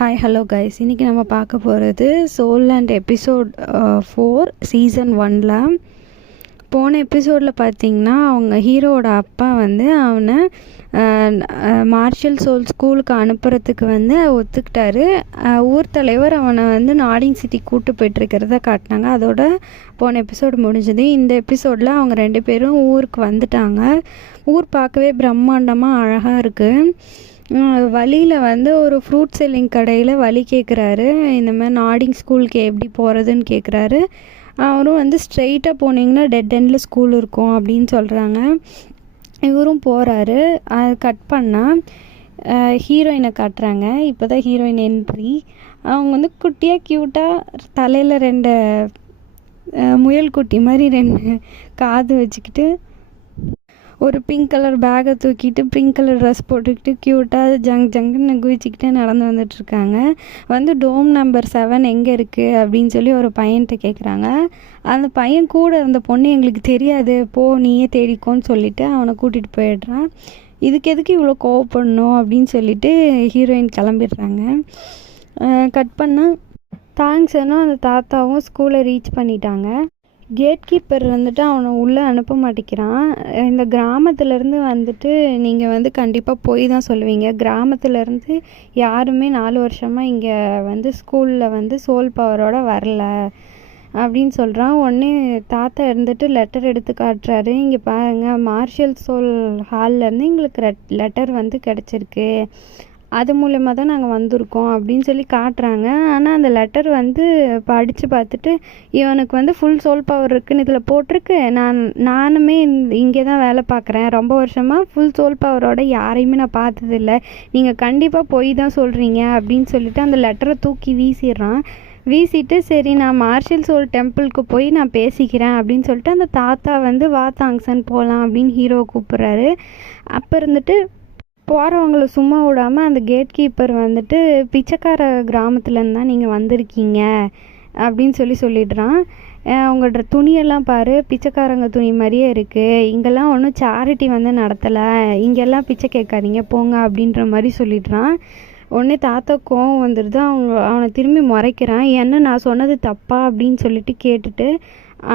Hi hello guys, இன்றைக்கி நம்ம பார்க்க போகிறது சோல்லேண்ட் எபிசோட் 4 சீசன் 1ல். போன எபிசோடில் பார்த்திங்கன்னா அவங்க ஹீரோவோட அப்பா வந்து அவனை மார்ஷல் சோல் ஸ்கூலுக்கு அனுப்புறதுக்கு வந்து ஒத்துக்கிட்டாரு. ஊர் தலைவர் அவனை வந்து நாடிங் சிட்டி கூட்டு போய்ட்டுருக்கிறத காட்டினாங்க. அதோட போன எபிசோடு முடிஞ்சது. இந்த எபிசோடில் அவங்க 2 பேரும் ஊருக்கு வந்துட்டாங்க. ஊர் பார்க்கவே பிரம்மாண்டமாக அழகாக இருக்குது. வழியில் வந்து ஒரு ஃப்ரூட் செல்லிங் கடையில் வழி கேட்குறாரு. இந்த மாதிரி நாடிங் ஸ்கூலுக்கு எப்படி போகிறதுன்னு கேட்குறாரு. அவரும் வந்து ஸ்ட்ரெயிட்டாக போனீங்கன்னா டெட் எண்டில் ஸ்கூல் இருக்கும் அப்படின்னு சொல்கிறாங்க. இவரும் போகிறாரு. அது கட் பண்ணால் ஹீரோயினை காட்டுறாங்க. இப்போ தான் ஹீரோயின் என்ட்ரி. அவங்க வந்து குட்டியாக க்யூட்டாக தலையில் 2 முயல் குட்டி மாதிரி 2 காது வச்சுக்கிட்டு ஒரு பிங்க் கலர் பேக்கை தூக்கிட்டு பிங்க் கலர் ட்ரெஸ் போட்டுக்கிட்டு க்யூட்டாக ஜங்குன்னு குதிச்சுக்கிட்டே நடந்து வந்துட்டுருக்காங்க. வந்து டோம் நம்பர் 7 எங்கே இருக்குது அப்படின்னு சொல்லி ஒரு பையன்கிட்ட கேட்குறாங்க. அந்த பையன் கூட இருந்த பொண்ணு எங்களுக்கு தெரியாது, போ நீயே தேடிக்கோன்னு சொல்லிவிட்டு அவனை கூட்டிகிட்டு போயிடுறான். இதுக்கு எதுக்கு இவ்வளோ கோவப்படணும் அப்படின்னு சொல்லிட்டு ஹீரோயின் கிளம்பிடுறாங்க. கட் பண்ணால் தாங்க்ஸனும் அந்த தாத்தாவும் ஸ்கூலை ரீச் பண்ணிட்டாங்க. கேட் கீப்பர் வந்துட்டு அவனை உள்ளே அனுப்ப மாட்டேங்கிறான். இந்த கிராமத்துலேருந்து வந்துட்டு நீங்கள் வந்து கண்டிப்பாக போய் தான் சொல்லுவீங்க. கிராமத்துலேருந்து யாருமே 4 வருஷமாக இங்கே வந்து ஸ்கூலில் வந்து சோல் பவரோட வரல அப்படின்னு சொல்கிறான். உடனே தாத்தா இருந்துட்டு லெட்டர் எடுத்து காட்டுறாரு. இங்கே பாருங்கள், மார்ஷல் சோல் ஹால்லேருந்து எங்களுக்கு லெட்டர் வந்து கிடச்சிருக்கு, அது மூலமாக தான் நாங்கள் வந்திருக்கோம் அப்படின்னு சொல்லி காட்டுறாங்க. ஆனால் அந்த லெட்டர் வந்து படித்து பார்த்துட்டு இவனுக்கு வந்து ஃபுல் சோல் பவர் இருக்குன்னு இதில் போட்டிருக்கு. நானுமே இங்கே தான் வேலை பார்க்குறேன், ரொம்ப வருஷமாக ஃபுல் சோல் பவரோட யாரையுமே நான் பார்த்ததில்ல, நீங்கள் கண்டிப்பாக போய் தான் சொல்கிறீங்க அப்படின்னு சொல்லிட்டு அந்த லெட்டரை தூக்கி வீசிடுறான். வீசிட்டு சரி நான் மார்ஷல் சோல் டெம்பிளுக்கு போய் நான் பேசிக்கிறேன் அப்படின்னு சொல்லிட்டு அந்த தாத்தா வந்து வா தாங்க்ஸன் போகலாம் அப்படின்னு ஹீரோவை கூப்பிட்றாரு. அப்போ இருந்துட்டு போகிறவங்கள சும்மா விடாமல் அந்த கேட் கீப்பர் வந்துட்டு பிச்சைக்கார கிராமத்துலேருந்து தான் நீங்கள் வந்திருக்கீங்க அப்படின்னு சொல்லிடுறான். உங்களோட துணியெல்லாம் பாரு, பிச்சைக்காரங்க துணி மாதிரியே இருக்குது, இங்கெல்லாம் ஒன்றும் சேரிட்டி வந்து நடத்தலை, இங்கெல்லாம் பிச்சை கேட்காதீங்க போங்க அப்படின்ற மாதிரி சொல்லிடுறான். உடனே தாத்தா கோவம் வந்துடுது. அவனை திரும்பி முறைக்கிறான். என்ன நான் சொன்னது தப்பா அப்படின்னு சொல்லிட்டு கேட்டுட்டு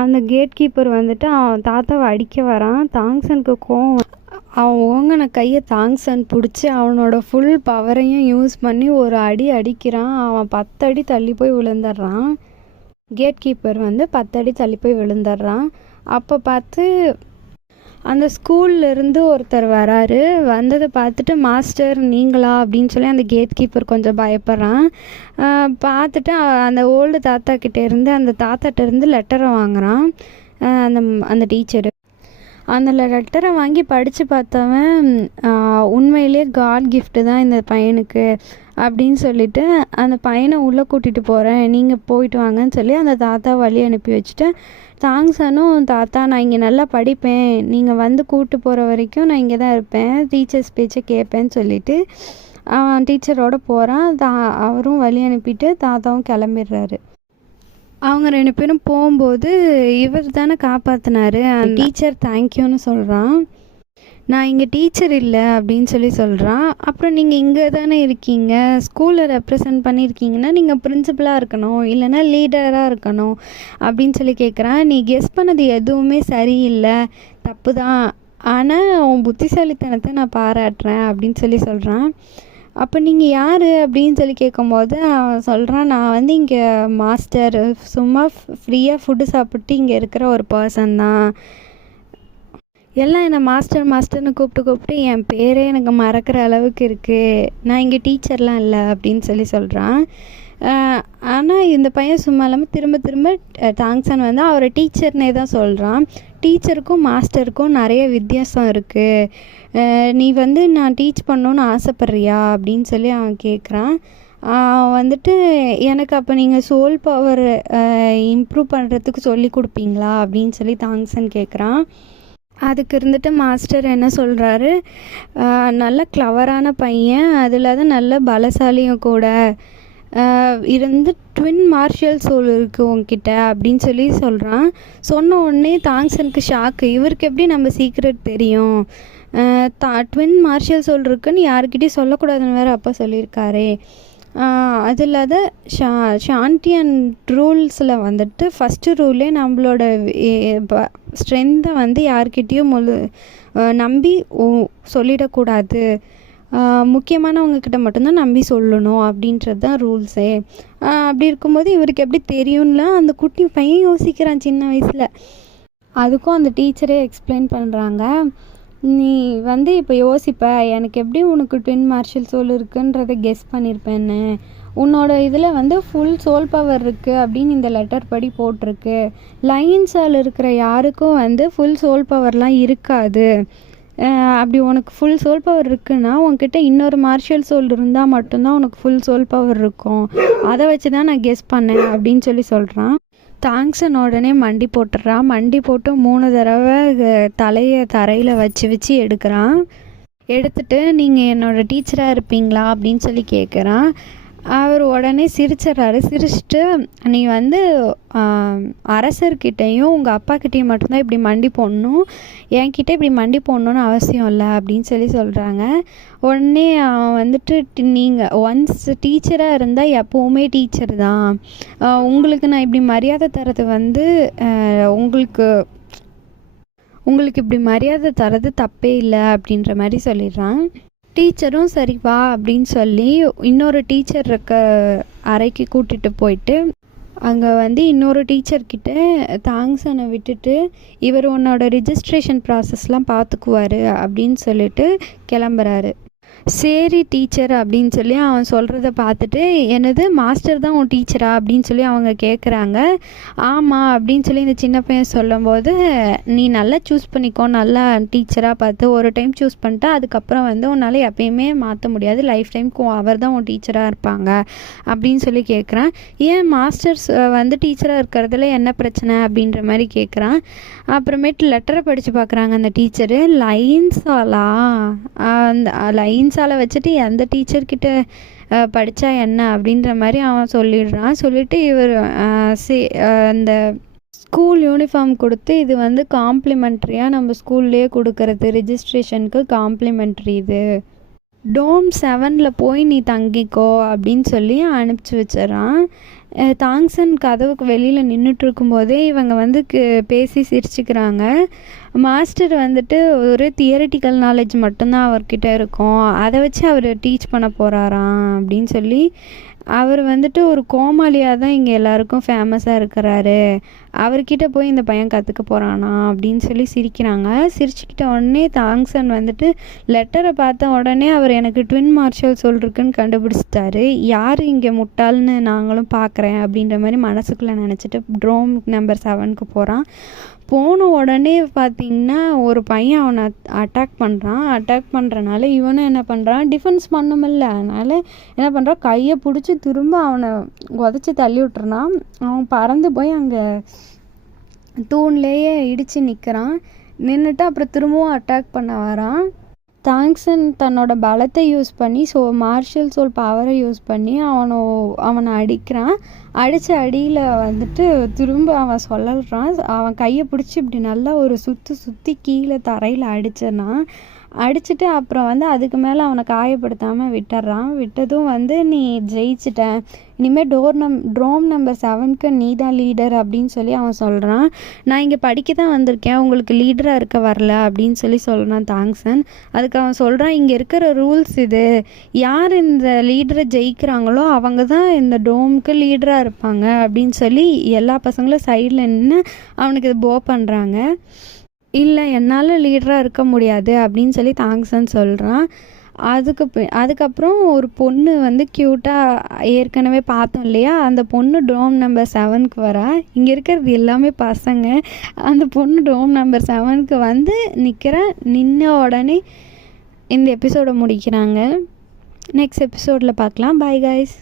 அந்த கேட் கீப்பர் வந்துட்டு அவன் தாத்தாவை அடிக்க வரான். தாங்க்ஸனுக்கு கோவம். அவன் ஓங்கின கையை தாங்க்ஸன் பிடிச்சி அவனோட ஃபுல் பவரையும் யூஸ் பண்ணி ஒரு அடி அடிக்கிறான். அவன் 10 அடி தள்ளி போய் விழுந்துடுறான். கேட் கீப்பர் வந்து 10 அடி தள்ளி போய் விழுந்துடுறான். அப்போ பார்த்து அந்த ஸ்கூல்லேருந்து ஒருத்தர் வராரு. வந்ததை பார்த்துட்டு மாஸ்டர் நீங்களா அப்படின்னு சொல்லி அந்த கேட் கீப்பர் கொஞ்சம் பயப்படுறான். பார்த்துட்டு அந்த ஓல்டு தாத்தா கிட்டேருந்து அந்த தாத்தாகிட்டேருந்து லெட்டரை வாங்குகிறான். அந்த டீச்சரு அந்த லெட்டரை வாங்கி படித்து பார்த்தவன் உண்மையிலேயே காட் கிஃப்ட்டு தான் இந்த பையனுக்கு அப்படின்னு சொல்லிட்டு அந்த பையனை உள்ளே கூட்டிகிட்டு போகிறேன், நீங்கள் போயிட்டு வாங்கன்னு சொல்லி அந்த தாத்தா வழி அனுப்பி வச்சுட்டு தாங்க்ஸனும் தாத்தா நான் இங்கே நல்லா படிப்பேன், நீங்கள் வந்து கூப்பிட்டு போகிற வரைக்கும் நான் இங்கே தான் இருப்பேன், டீச்சர்ஸ் பேச்சை கேட்பேன்னு சொல்லிவிட்டு அவன் டீச்சரோடு போகிறான். அவரும் வழி அனுப்பிட்டு தாத்தாவும் கிளம்பிடுறாரு. அவங்க 2 பேரும் போகும்போது இவர் தானே காப்பாற்றினாரு. டீச்சர் தேங்க்யூன்னு சொல்கிறான். நான் இங்கே டீச்சர் இல்லை அப்படின்னு சொல்கிறான். அப்புறம் நீங்கள் இங்கே தானே இருக்கீங்க, ஸ்கூலில் ரெப்ரசன்ட் பண்ணியிருக்கீங்கன்னா நீங்கள் பிரின்சிபலாக இருக்கணும், இல்லைன்னா லீடராக இருக்கணும் அப்படின்னு சொல்லி கேட்குறான். நீ கெஸ் பண்ணது எதுவுமே சரியில்லை, தப்பு தான், ஆனால் உன் புத்திசாலித்தனத்தை நான் பாராட்டுறேன் அப்படின்னு சொல்கிறான். அப்போ நீங்கள் யார் அப்படின்னு சொல்லி கேட்கும்போது அவன் சொல்கிறான், நான் வந்து இங்கே மாஸ்டர், சும்மா ஃப்ரீயாக ஃபுட்டு சாப்பிட்டு இங்கே இருக்கிற ஒரு பர்சன் தான், எல்லாம் என்னை மாஸ்டர்னு கூப்பிட்டு என் பேரே எனக்கு மறக்கிற அளவுக்கு இருக்குது, நான் இங்கே டீச்சர்லாம் இல்லை அப்படின்னு சொல்கிறான். ஆனால் இந்த பையன் சும்மா இல்லாமல் திரும்ப தாங்க்ஸன் வந்து அவரை டீச்சர்னே தான் சொல்கிறான். டீச்சருக்கும் மாஸ்டருக்கும் நிறைய வித்தியாசம் இருக்குது, நீ வந்து நான் டீச் பண்ணணுன்னு ஆசைப்பட்றியா அப்படின்னு சொல்லி அவன் கேட்குறான். வந்துட்டு எனக்கு அப்போ நீங்கள் சோல் பவர் இம்ப்ரூவ் பண்ணுறதுக்கு சொல்லி கொடுப்பீங்களா அப்படின்னு சொல்லி தாங்க்ஸன் கேட்குறான். அதுக்கு இருந்துட்டு மாஸ்டர் என்ன சொல்கிறாரு, நல்ல கிளவரான பையன், அதில் தான் நல்ல பலசாலியும் கூட, இருந்து ட்வின் மார்ஷல் சோல் இருக்குது உங்ககிட்ட அப்படின்னு சொல்கிறான். சொன்ன உடனே தாங்க்ஸனுக்கு ஷாக்கு. இவருக்கு எப்படி நம்ம சீக்ரெட் தெரியும், ட்வின் மார்ஷல் சோல் இருக்குன்னு யாருக்கிட்டையும் சொல்லக்கூடாதுன்னு வேறு அப்பா சொல்லியிருக்காரே அது இல்லாத ஷாண்டி அண்ட் ரூல்ஸில் வந்துட்டு ஃபஸ்ட்டு ரூலே நம்மளோட ஸ்ட்ரென்த்தை வந்து யார்கிட்டேயும் நம்பி சொல்லிடக்கூடாது, முக்கியமானவங்கக்கிட்ட மட்டும்தான் நம்பி சொல்லணும் அப்படின்றது தான் ரூல்ஸே. அப்படி இருக்கும்போது இவருக்கு எப்படி தெரியும்ல அந்த குட்டி பையன் யோசிக்கிறான் சின்ன வயசில். அதுக்கும் அந்த டீச்சரே எக்ஸ்பிளைன் பண்ணுறாங்க, நீ வந்து இப்போ யோசிப்ப எனக்கு எப்படி உனக்கு ட்வின் மார்ஷல் சோல் இருக்குன்றதை கெஸ் பண்ணியிருப்பேன்னு, உன்னோட இதில் வந்து ஃபுல் சோல் பவர் இருக்குது அப்படின்னு இந்த லெட்டர் படி போட்டிருக்கு. லைன்ஸால் இருக்கிற யாருக்கும் வந்து ஃபுல் சோல் பவர்லாம் இருக்காது. அப்படி உனக்கு ஃபுல் சோல் பவர் இருக்குன்னா உன்கிட்ட இன்னொரு மார்ஷல் சோல் இருந்தால் மட்டும்தான் உனக்கு ஃபுல் சோல் பவர் இருக்கும். அதை வச்சு தான் நான் கெஸ் பண்ணேன் அப்படின்னு சொல்கிறான். தாங்க்சன் உடனே மண்டி போட்டுடுறான். மண்டி போட்டு 3 தடவை தலையை தரையில் வச்சு எடுக்கிறான். எடுத்துட்டு நீங்கள் என்னோடய டீச்சராக இருப்பீங்களா அப்படின்னு கேட்குறான். அவர் உடனே சிரிச்சிட்றாரு. சிரிச்சிட்டு நீ வந்து அரசர்கிட்டையும் உங்கள் அப்பாக்கிட்டையும் மட்டும்தான் இப்படி மண்டி போடணும், என்கிட்ட இப்படி மண்டி போடணுன்னு அவசியம் இல்லை அப்படின்னு சொல்கிறாங்க. உடனே அவன் வந்துட்டு நீங்கள் ஒன்ஸ் டீச்சராக இருந்தால் எப்போவுமே டீச்சர் தான், உங்களுக்கு நான் இப்படி மரியாதை தரது வந்து உங்களுக்கு இப்படி மரியாதை தரது தப்பே இல்லை அப்படின்ற மாதிரி சொல்லிடுறான். டீச்சரும் சரி வா அப்படின்னு சொல்லி இன்னொரு டீச்சர் இருக்க அறைக்கு கூட்டிகிட்டு போயிட்டு அங்கே வந்து இன்னொரு டீச்சர்கிட்ட தாங்க்சனை விட்டுட்டு இவர் உன்னோட ரிஜிஸ்ட்ரேஷன் ப்ராசஸ்லாம் பார்த்துக்குவார் அப்படின்னு சொல்லிட்டு கிளம்புறாரு. சரி டீச்சர் அப்படின்னு சொல்லி அவன் சொல்கிறத பார்த்துட்டு, என்னது மாஸ்டர் தான் உன் டீச்சரா அப்படின்னு சொல்லி அவங்க கேட்குறாங்க. ஆமாம் அப்படின்னு சொல்லி இந்த சின்ன பையன் சொல்லும்போது, நீ நல்லா சூஸ் பண்ணிக்கோ, நல்லா டீச்சராக பார்த்து ஒரு டைம் சூஸ் பண்ணிட்டா அதுக்கப்புறம் வந்து உன்னால் எப்பயுமே மாற்ற முடியாது, லைஃப் டைமுக்கு அவர் தான் உன் டீச்சராக இருப்பாங்க அப்படின்னு சொல்லி கேட்குறான். ஏன் மாஸ்டர்ஸ் வந்து டீச்சராக இருக்கிறதுல என்ன பிரச்சனை அப்படின்ற மாதிரி கேட்குறான். அப்புறமேட்டு லெட்டரை படித்து பார்க்குறாங்க அந்த டீச்சரு. அந்த லைன்ஸால் வச்சுட்டு எந்த டீச்சர்கிட்ட படித்தா என்ன அப்படின்ற மாதிரி அவன் சொல்லிடுறான். சொல்லிவிட்டு இவர் அந்த ஸ்கூல் யூனிஃபார்ம் கொடுத்து, இது வந்து காம்ப்ளிமெண்ட்ரியாக நம்ம ஸ்கூல்லேயே கொடுக்கறது, ரிஜிஸ்ட்ரேஷனுக்கு காம்ப்ளிமெண்ட்ரி, இது டோம் 7 போய் நீ தங்கிக்கோ அப்படின்னு சொல்லி அனுப்பிச்சி வச்சிடறான். தாங்க்சன் கதவுக்கு வெளியில் நின்றுட்டு இருக்கும்போதே இவங்க வந்து பேசி சிரிச்சுக்கிறாங்க. மாஸ்டர் வந்துட்டு ஒரு தியரிட்டிக்கல் நாலேஜ் மட்டும்தான் அவர்கிட்ட இருக்கும், அதை வச்சு அவர் டீச் பண்ண போகிறாராம் அப்படின்னு சொல்லி அவர் வந்துட்டு ஒரு கோமாளியாக தான் இங்கே எல்லாருக்கும் ஃபேமஸாக இருக்கிறாரு, அவர்கிட்ட போய் இந்த பையன் கற்றுக்க போகிறானா அப்படின்னு சொல்லி சிரிக்கிறாங்க. சிரிச்சுக்கிட்ட உடனே தாங்க்சன் வந்துட்டு லெட்டரை பார்த்த உடனே அவர் எனக்கு ட்வின் மார்ஷல் சொல்லிருக்குன்னு கண்டுபிடிச்சிட்டாரு, யார் இங்கே முட்டாள்னு நாங்களும் பார்க்குறேன் அப்படின்ற மாதிரி மனசுக்குள்ளே நினச்சிட்டு ட்ரோம் நம்பர் 7க்கு போகிறான். போன உடனே பார்த்திங்கன்னா ஒரு பையன் அவனை அட்டாக் பண்ணுறான். அட்டாக் பண்ணுறனால இவனும் என்ன பண்ணுறான், டிஃபென்ஸ் பண்ணுமில்ல, அதனால் என்ன பண்ணுறான், கையை பிடிச்சி திரும்ப அவனை உதச்சி தள்ளி விட்டுறான். அவன் பறந்து போய் அங்கே தூண்லேயே இடித்து நிற்கிறான். நின்றுட்டு அப்புறம் திரும்பவும் அட்டாக் பண்ண வரான். தாங்க்சன் தன்னோட பலத்தை யூஸ் பண்ணி மார்ஷல் சோல் பவரை யூஸ் பண்ணி அவனை அடிக்கிறான். அடித்த அடியில் வந்துட்டு திரும்ப அவன் சொல்லுறான். அவன் கையை பிடிச்சி இப்படி நல்லா ஒரு சுற்றி கீழே தரையில் அடிச்சுட்டு அப்புறம் வந்து அதுக்கு மேலே அவனை காயப்படுத்தாமல் விட்டுறான். விட்டதும் வந்து நீ ஜெயிச்சிட்ட, இனிமேல் ட்ரோம் நம்பர் 7க்கு நீ தான் லீடர் அப்படின்னு சொல்லி அவன் சொல்கிறான். நான் இங்கே படிக்க தான் வந்திருக்கேன், உங்களுக்கு லீடராக இருக்க வரல அப்படின்னு சொல்கிறான் தாங்க்சன். அதுக்கு அவன் சொல்கிறான், இங்கே இருக்கிற ரூல்ஸ் இது, யார் இந்த லீடரை ஜெயிக்கிறாங்களோ அவங்க தான் இந்த டோமுக்கு லீடராக இருப்பாங்க அப்படின்னு சொல்லி எல்லா பசங்களும் சைடில் நின்று அவனுக்கு இது பண்ணுறாங்க. இல்லை என்னால் லீடராக இருக்க முடியாது அப்படின்னு சொல்லி தாங்க்சன் சொல்கிறான். அதுக்கப்புறம் ஒரு பொண்ணு வந்து க்யூட்டாக ஏற்கனவே பார்த்தோம் இல்லையா, அந்த பொண்ணு ட்ரோம் நம்பர் 7க்கு வரா. இங்கே இருக்கிறது எல்லாமே பசங்க. அந்த பொண்ணு ட்ரோம் நம்பர் 7க்கு வந்து நின்ன உடனே இந்த எபிசோடை முடிக்கிறாங்க. நெக்ஸ்ட் எபிசோடில் பார்க்கலாம். Bye guys.